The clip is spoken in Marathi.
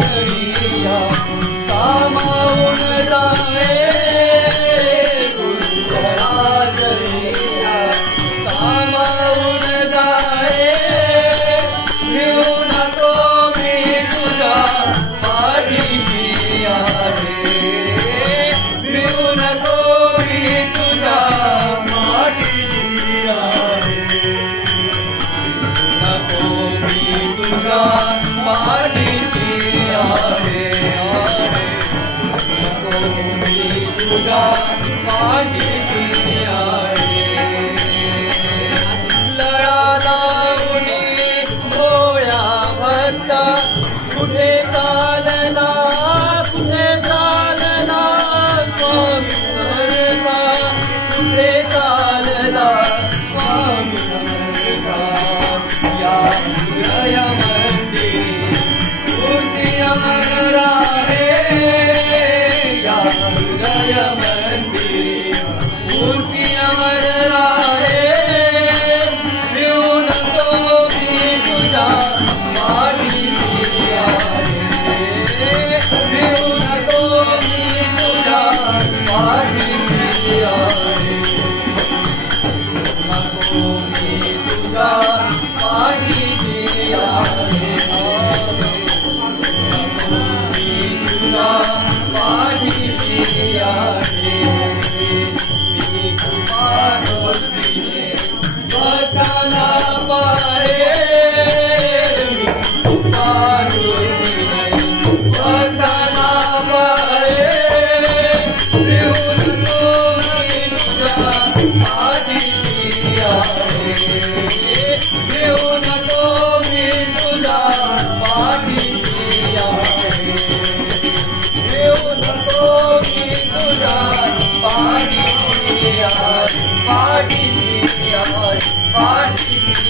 जळीया सामावून जाणे गुरुवरा जळीया सामावून जाणे भिवू नको मी तुझ्या पाठीशी आहे भिवू नको मी तुझ्या पाठीशी आहे नको मी तुझ्या पाठीशी आहे नको मी तुझ्या पाठीशी आहे लळा लावणी भोळ्या भक्त कुठे चालला स्वामी समर्था कुठे चालला स्वामी समर्था या हृदय मंदिर मूर्ती अमर आहे या हृदय मंदिर मूर्ती अमर आहे भिवू नको मी तुझ्या पाठीशी आहे भिवू नको मी तुझ्या पाठीशी आहे नको मी तुझ्या पाठीशी आहे नको मी तुझ्या पाठीशी आहे मी कृपा दृष्टीने भक्तांना पाहे मी कृपा दृष्टीने भक्तांना पाहे भिवू नको मी तुझ्या पाठीशी आहे भिवू नको मी तुझ्या पाठीशी आहे भिवू नको मी तुझ्या पाठीशी आहे पाठीशी आहे पाठीशी